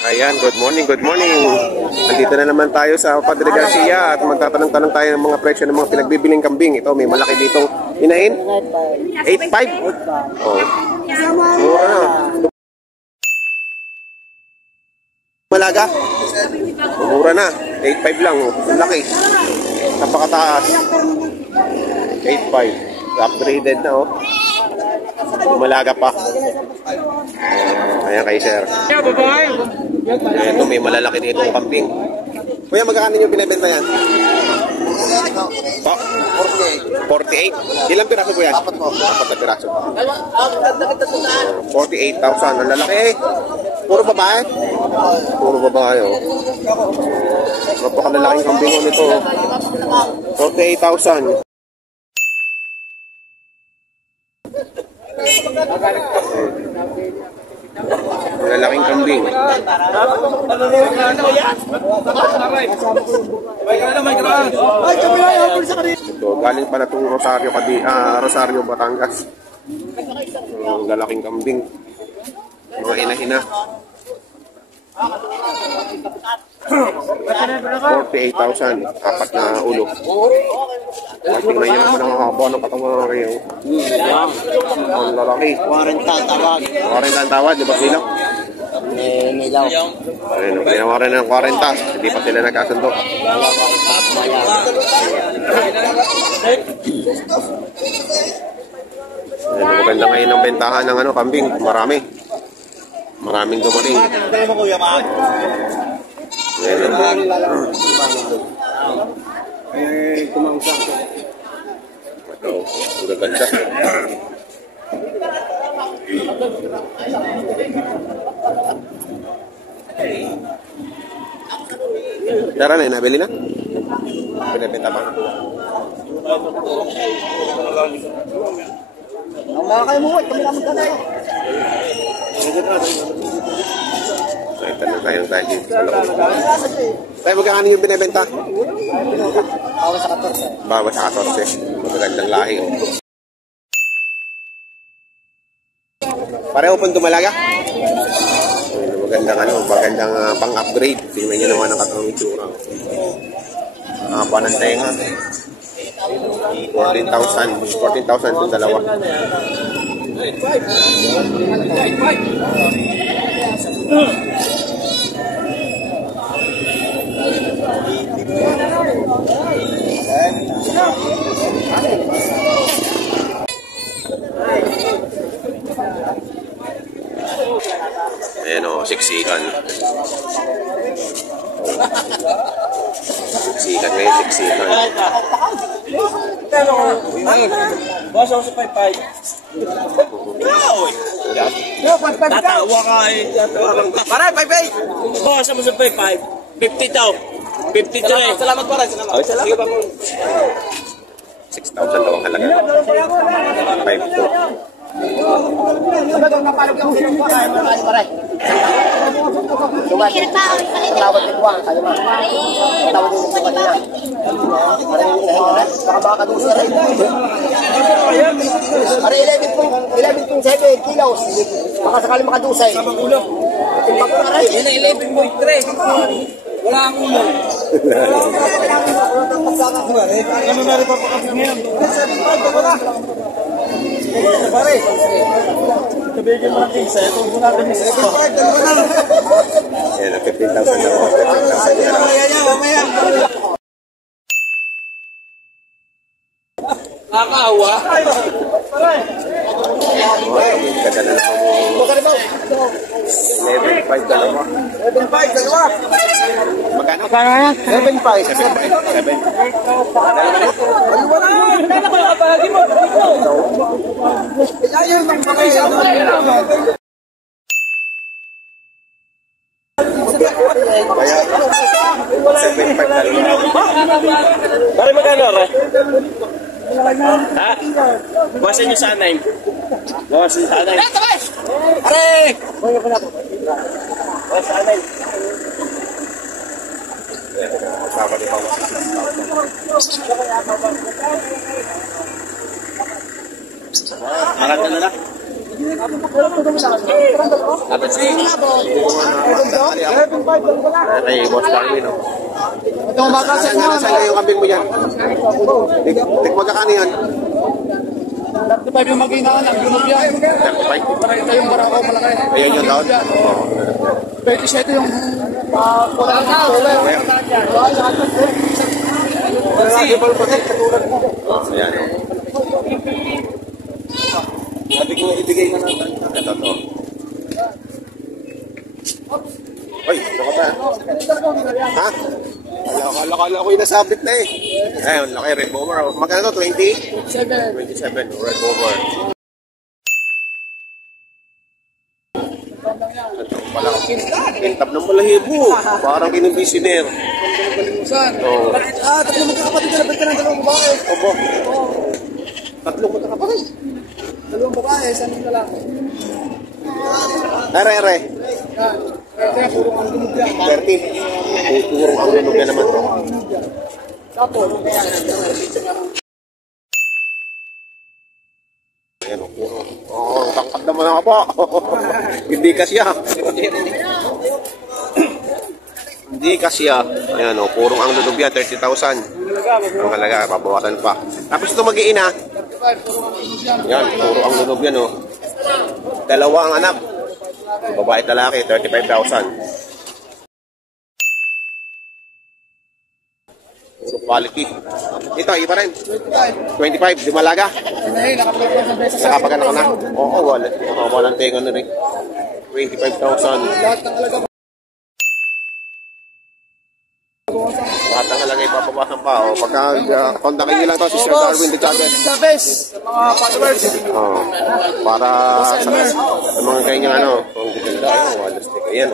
Ayan, good morning, good morning. Nandito na naman tayo sa Padre Garcia at magtatanong-tanong tayo ng mga presyo ng mga pinagbibiling kambing. Ito, may malaki ditong inahin. 8.5? Oh. Mura na. Malaga? Mura na. 8.5 lang. Laki. Napakataas. 8.5. Upgraded na, oh. Malaga pa. Ayan kay sir. Ito, may malalaki dito ang kambing. Kuya, magkano yung binibenta yan? Po? 48. Ilang piraso po yan? Apat na piraso. 48,000. Ang lalaki. Puro babae? Puro babae, oh. Napakalalaking kambing nito. 48,000. Malalaking kambing. Ito, galing pala itong Rosario, Batangas. Lalaking kambing. Mga hina-hina. 48,000. Apat na ulo. Tingnan nyo naman ang haba ng katawan kayo. Ang lalaki. 40 tawag. 40 ang tawad, di ba sila? Nilaw. Ayun, ginawa rin ng 40. Hindi pa sila nagkasundo. Ayun, maganda ngayon ang bentahan ng kambing. Marami. Maraming dumating. Ito, ang ganda. Tara na, nabili na? Pinabenta pa. Ang mga kayo mo, kami naman ka na yun. Ay, tanong tayo tayo dito sa loob. Tayo, magkano yung binibenta? Bawas sa 14. Bawas sa 14. Magagandang lahi, oh. Pareho pong dumalaga? Magandang pang-upgrade. Tingnan nyo naman ang katawang itsura. Panang tenga. 14,000 itong dalawa. Ayan o, siksikan. Siksikan ngayon, siksikan. Boss, ako sa 5-5. Tatawa ka eh. Paray, 5-8. Boss, ako sa 5-5. 50 daw. 53. Salamat pa rin. Sige pa po. 6,000 daw ang halaga. 5,200. Tawad ni Juan, kayo ma. Tawad ni Juan na. Baka doon sa rin. Para 11.7 kilos. Baka sakali makadusay. Sabang ulo. Yan na 11.3. Wala ang ulo. Ano na rin pa kasi ngayon? Pare. Kabigyan mo ng kisa. Ito po natin yung isa. Ayan, 15,000 daw. Mamaya. Nakakawa. Ganda na lang mo. 11,500 dalawa. 11.5 dalawa. Magkano? 11.5. 7. Wala. Kaya ko yung apahagi mo. Ayaw ng mga isang. Kaya 7,500 dalawa. Pare magkano ka? Ha? Bawasan nyo sa 9. Bawasan sa 9. Pare! Bawasan sa 9. Kasama ni Mama. Maganda na na. Dapat si. Dali ako Kay Boss Darwin, no? Ito makasas mo. Saan yung kambing mo yan? Tik magkakano yan? 35 yung mag-inaan, ang gunog yan. 35. Para ito yung barako malaki. Ayan yung taon? Oo. 27 yung kulang ng solar. Ayan, no? Sabi ko, ibigay na natin. Ito, to. Ay, ito ka ba? Ha? Akala ko yung nasabit na eh. Ayun, laki, red bomber. Magkano to? 20? 27, red bomber. Ito pala. Kintab ng balahibo. Parang kinubisioner. Oo. Tatlo magkakapatid na ka ng dalawang babae. Opo. Tatlong magkakapatid. Dalawang babae, isang lalaki. Are. Kaya puro ang gunog yan. 30. Puro ang lunog na naman to. Tapos, Ayan, puro. Oo, tangkad naman ako po. Hindi kasya. Hindi kasya. Ayan, purong ang lunog yan, 30,000. Ang halaga, babawasan pa. Tapos ito mag-iina. Yan, puro ang lunog yan, Dalawa ang anak. Babae at lalaki, 35,000. Puro quality. Ito, iba rin. 25, di malaga. Nakapaganak ka na? Oo, walang tenga na rin. 25,000. Lahat ng halaga ipapabasan pa. Pagka kontakin nyo lang to si Sir Darwin the Channel. the best sa mga followers. Para sa mga kanyang kung ganda, malastik. Ayan,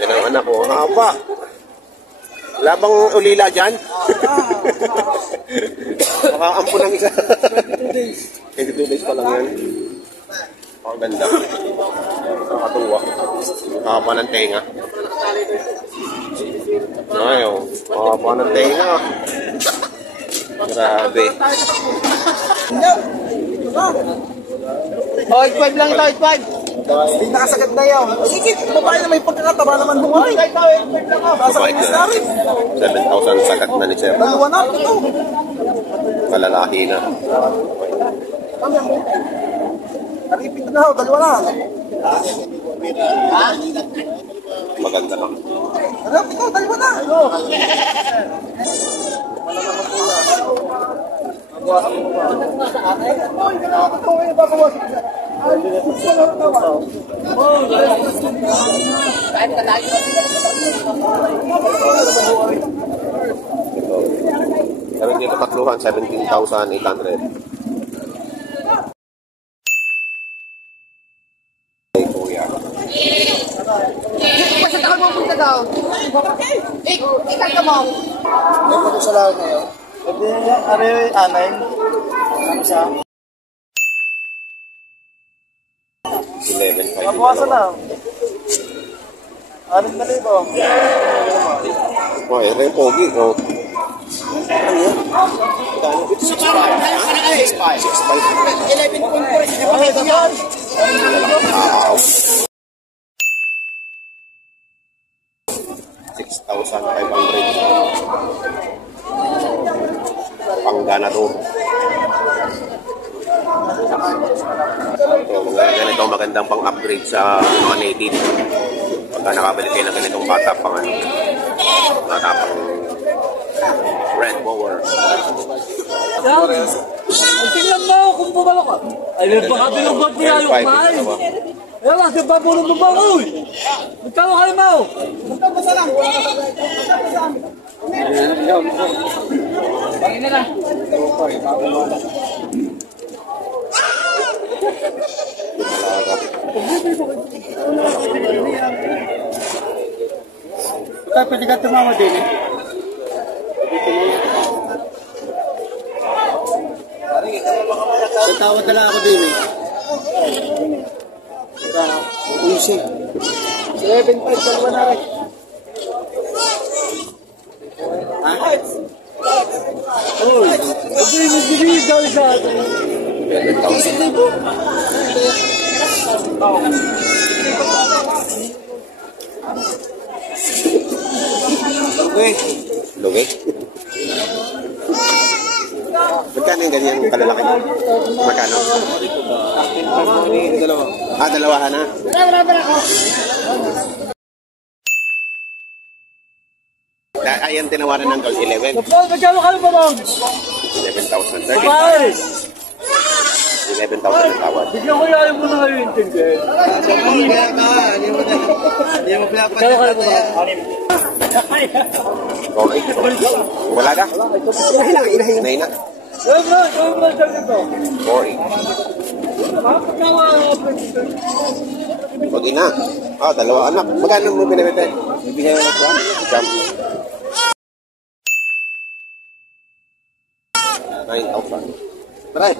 yan ang anak ko. Haba. Labang ulila dyan. Makaampo ng isa. 22 days pa lang yan. Ang ganda. Nakatuwa. Haba ng tenga. Ayaw. Haba ng tenga. Grabe. Oh, 8.5 lang ito, 8.5. Hindi nakasagad na yun. Sige, babae na may pagkakataba naman buhay. Ito, 8.5 lang ako. Babae na. 7,000 sagat na ni Sir. Dalawa na, ito. Malalahi na. Naripit na ako, dalawa na. Maganda na. Ano, ito, dalawa na. Sabi dito tatluhan, 17,800. Ay, kuya. Pasatakan mo punta daw. Ikan ka mo. May pag sa lahat ngayon. Sabi niya, anay. Ano siya? 11,500. Mabuwasan na. Anong na rin ba? Oh, ere, pogi. Oh. 6,500. Pang ganador. So, mga ganito magandang pang-upgrade sa mga native. Pagka nakabalik kayo ng ganitong bata pang bata pang red mower. Tingnan mo kung bumalo ka. Ay, baka binubot niya yung kain. Ayan lang, di ba bulong mo ba? Uy! Magkano kayo mo? Pangin na na. Kaya pwede ka tumama din eh. Tatawad na lang ako din eh. 7.5 dalawa na rin. Ha? Oh, hindi mo bibigay daw sa atin. 7,000. Lugi. Lugi. Magkano yung ganyan kalalaki? Magkano? Dalawa. Dalawahan na. Ayan, tinawaran ng gold 11. Magkano kayo ba bang? 11,000. 11,000 ang tawad. Bigyan ko ayaw mo na kayo intindi. Magkano kayo ba bang? Wala ka? Inahin na. 4-8. Huwag ina. Dalawa anak. Magkano mo binibenta? Bibigyan mo na jump. 9,000. Try.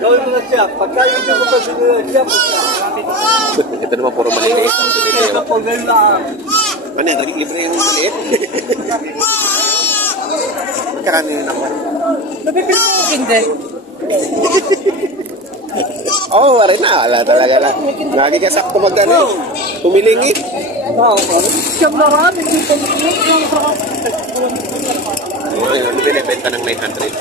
Gawin mo na siya. Pagka yung ko pa siya. Ito naman puro maliliit. Ito po ganun lang. Ano yan? Libre yung maliit. Magkarami yun ako. Nabibili mo hindi. Wala na. Wala talaga na. Lagi ka sakto magdano. Tumilingi. Siyam na rami. Ayun, binibenta ng 900.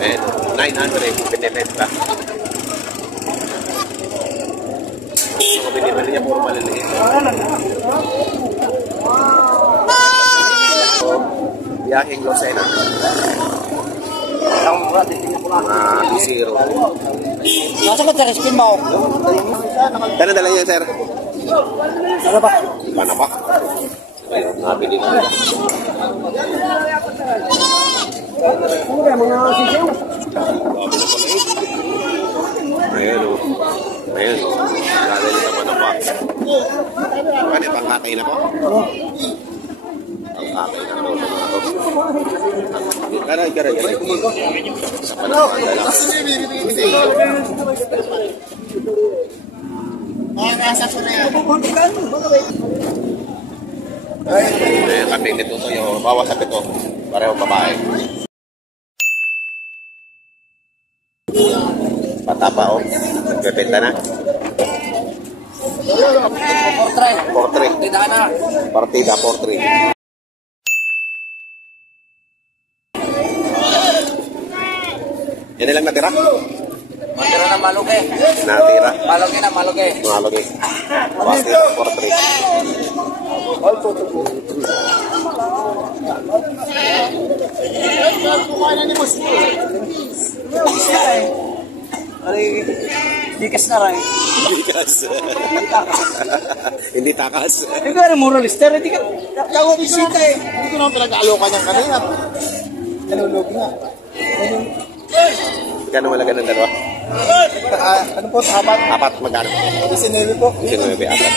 Ayan, 900 binibenta. Mga binibenta niya puro maliliit. Biyaheng Lucena. Zero. Nasa ka sa skin mo? Kano dala niya, sir? Ano ba? Paano pa? Ayun, nabili na. Ayun, ayun. Lalali naman ako. Ano, pangkatay na po? Pangkatay na po. Garay. Sa panahanda lang. Ayun, kami nito to yung bawas sa pito. Pareho babae. Patapa o. Nagbebenta na. Portrait. Partida, portrait. Yan nilang natira? Matira na maluke. Natira. Maluke na maluke. Malugi. Partida, portrait. Dikas na rin. Bigas. Hindi takas. Hindi ka rin moralister. Hindi ka kawo bisita eh. Hindi ko naman pinag-alokan yung kanina. Nalulog nga. Magkano malaga ng dalawa? Ano po, apat? Apat, magkano? 19 po. 19, apat.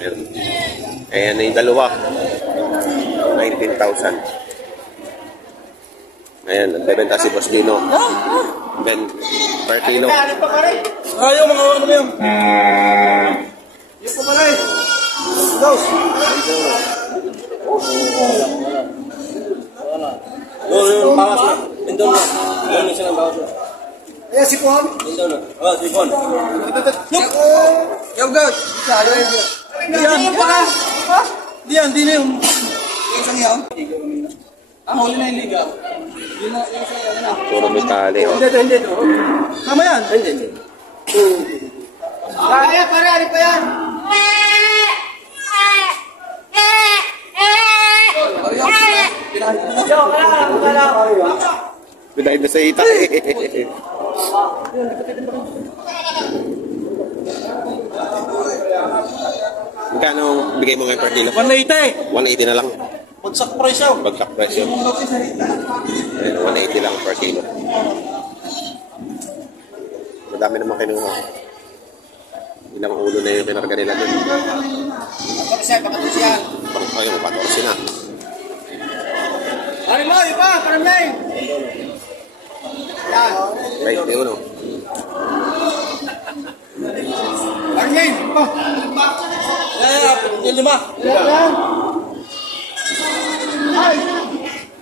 Ayan. Ayan na yung dalawa. 19,000. Ayan, nagbebenta si Boss Dino. Ben, per kilo. Ayaw mga ano ba yun? Yung po pala eh. Dos. Yun, bawas na. Indon na. Yun siya ng bawas na. Ayan, sipon. Indon na. Sipon. Yung goat. Diyan. Diyan, di na yung... Isang yan. Huli na yung liga. Yun na, yung sa'yo, yun na. Puro metali. Oh. Hindi. Tama yan. Hindi. Pare, ano pa yan? Pinahid na sa ita eh. Magkano bigay mo ngayon per kilo? 180. 180 na lang. Bagsak presyo. Bagsak presyo. Ayun, 180 lang per kilo. Madami naman kinuha. Ilang ulo na yung kinarga nila dun. Ayun, 14 na. Ay mo, iba, parang na eh. Yan. Right, yun no. Parang na eh. Yung lima. Yan. Ay!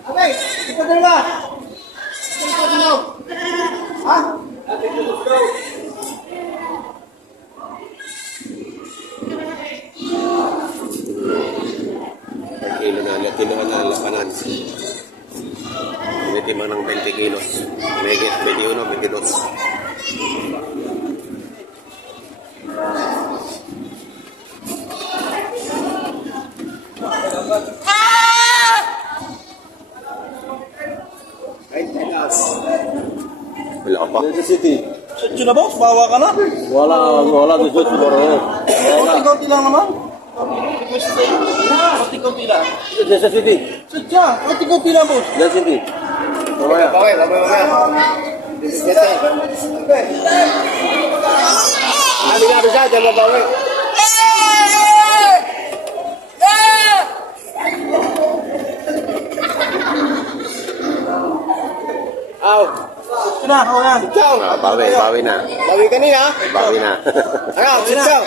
Okay, ito dalawa. Ito dalawa. Ha? Megit, 21, 22. Wala ka pa. City. Sut na boss, bawa ka na. Wala, gusto siguro. Konti-konti lang naman. Konti-konti lang. Sa City. Sut siya, konti-konti lang boss. Sa City. Mamaya. Aminado siya, dyan mabawi. Aw. Sut na, ako yan. Ciao. Bawi na. Bawi kanina. Bawi na. Ano, ciao.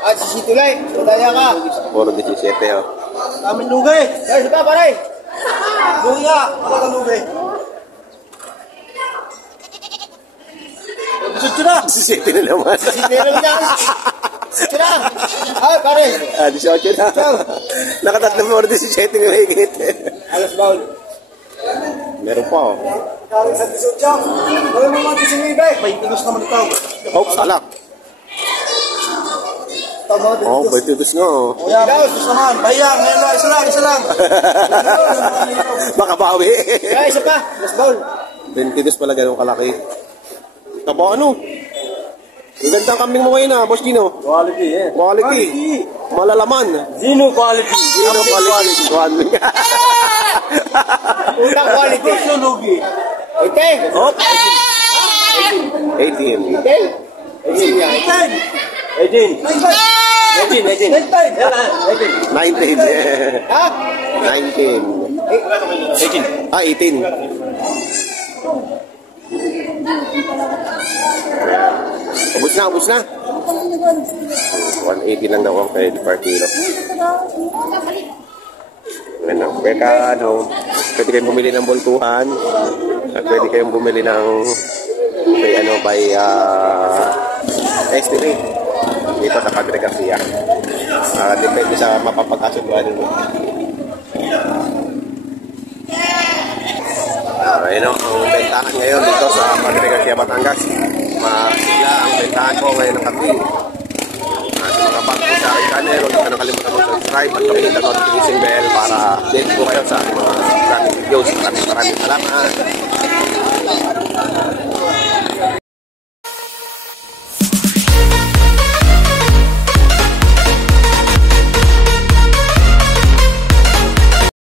Ah, si Tulay. Mataya ka. Puro 17, oh. Daming lugay. Ay, isa pa, paray. Lugay nga, talagang lugay. Sut na. 17 na naman. Meron na. Sira. Ay, pare. 18 na. Nakatatlo mo 17 na higit. Alas baul. Meron pa, oh. Karing sa tisot siya. Wala mo mga tisimibe. May tingos naman ito. Oh, salak. Oh, batidos nga, oh. Kuya, tingos naman. Bayang, ngayon lang, isa lang. Baka bawi. Ay, isa pa. Alas baul. 22 pala ganun kalaki. Taba, ano? Magandang kambing mo ngayon, Boss Gino. Quality, eh. Quality. Malalaman. Zino quality. Zino quality. Quality. Unang quality. Lugi. Ite. Hop. 18. Ite. 18. 19. Ha? 19. 18. Ah, 18. Ubus na. 180 lang daw ang per kilo. Ano, pwede kayong bumili ng boltuhan at pwede kayong bumili ng by estimate dito sa Padre Garcia. Depende sa mapapagkasunduan nyo. Ayun ang bentahan ngayon dito sa Padre Garcia, Batangas. Masigla ang bentahan ko ngayon ng kambing. Sa mga bago sa aking channel, huwag ka nakalimutan mag-subscribe at pakita notification bell para update ko kayo sa mga maraming videos. Maraming salamat.